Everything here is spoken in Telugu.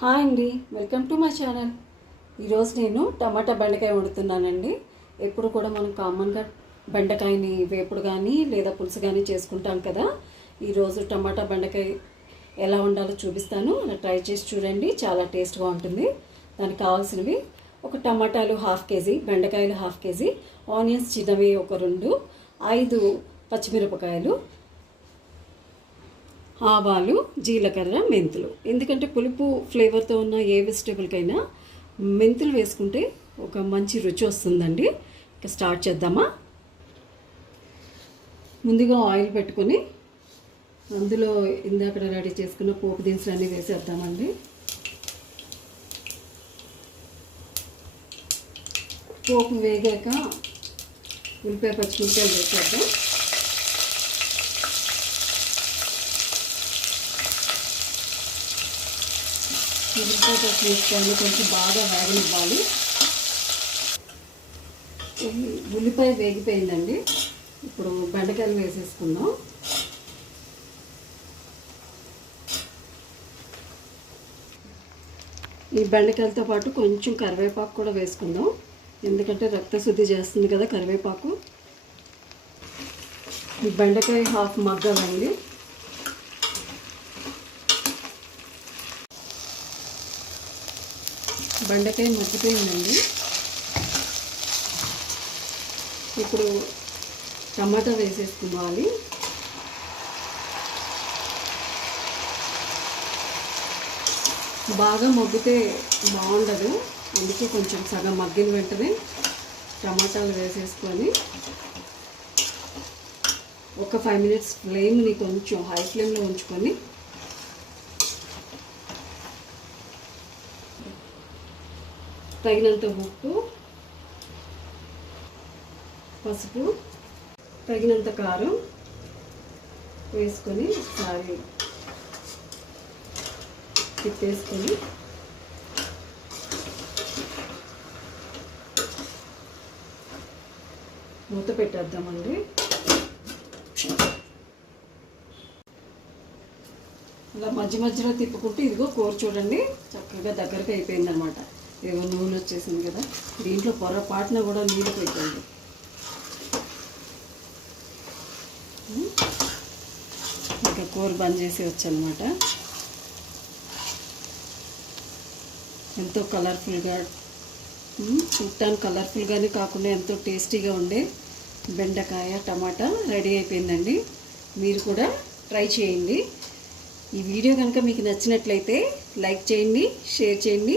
హాయ్ అండి వెల్కమ్ టు మై ఛానల్. ఈరోజు నేను టమాటా బెండకాయ వండుతున్నానండి. ఎప్పుడు కూడా మనం కామన్గా బెండకాయని వేపుడు కానీ లేదా పులుసు కానీ చేసుకుంటాం కదా. ఈరోజు టమాటా బెండకాయ ఎలా వండాలో చూపిస్తాను. అలా ట్రై చేసి చూడండి చాలా టేస్ట్గా ఉంటుంది. దానికి కావాల్సినవి ఒక టమాటాలు హాఫ్ కేజీ బెండకాయలు హాఫ్ కేజీ ఆనియన్స్ చిన్నవి ఒక రెండు ఐదు పచ్చిమిరపకాయలు ఆవాలు జీలకర్ర మెంతులు. ఎందుకంటే పులుపు ఫ్లేవర్తో ఉన్న ఏ వెజిటేబుల్కైనా మెంతులు వేసుకుంటే ఒక మంచి రుచి వస్తుందండి. ఇక స్టార్ట్ చేద్దామా? ముందుగా ఆయిల్ పెట్టుకొని అందులో ఇందాక రెడీ చేసుకున్న పోపు దినుసులు అన్నీ వేసేద్దామండి. పోపు వేగాక ఉల్లిపాయ పచ్చిమిరపాయలు వేసేద్దాం. ఉల్లిపాయ పచ్చిమిరపకాయలు కొంచెం బాగా వేగనివ్వాలి ఇవ్వాలి ఉల్లిపాయ వేగిపోయిందండి. ఇప్పుడు బెండకాయలు వేసేసుకుందాం. ఈ బెండకాయలతో పాటు కొంచెం కరివేపాకు కూడా వేసుకుందాం. ఎందుకంటే రక్తశుద్ధి చేస్తుంది కదా కరివేపాకు. ఈ బెండకాయ హాఫ్ మగ్గాలండి బెండకాయ మగ్గిపోయిందండి ఇప్పుడు టమాటా వేసేసుకోవాలి. బాగా మగ్గితే బాగుండదు. అందుకే కొంచెం సగం మగ్గిన వెంటనే టమాటాలు వేసేసుకొని ఒక ఫైవ్ మినిట్స్ ఫ్లేమ్ని కొంచెం హై ఫ్లేమ్లో ఉంచుకొని తగినంత ఉప్పు పసుపు తగినంత కారం వేసుకొని ఒకసారి తిప్పేసుకొని మూత పెట్టేద్దామండి. అలా మధ్య మధ్యలో తిప్పుకుంటే ఇదిగో కూర చూడండి చక్కగా దగ్గరకు అయిపోయింది అనమాట ఏవో నూనె వచ్చేసింది కదా. దీంట్లో పొరపాటున కూడా నీళ్ళు పెట్టండి. ఇంకా కూర బంద్ చేసి వచ్చనమాట ఎంతో కలర్ఫుల్గా చూడటానికి కలర్ఫుల్గానే కాకుండా ఎంతో టేస్టీగా ఉండే బెండకాయ టమాటా రెడీ అయిపోయిందండి. మీరు కూడా ట్రై చేయండి. ఈ వీడియో కనుక మీకు నచ్చినట్లయితే లైక్ చేయండి షేర్ చేయండి.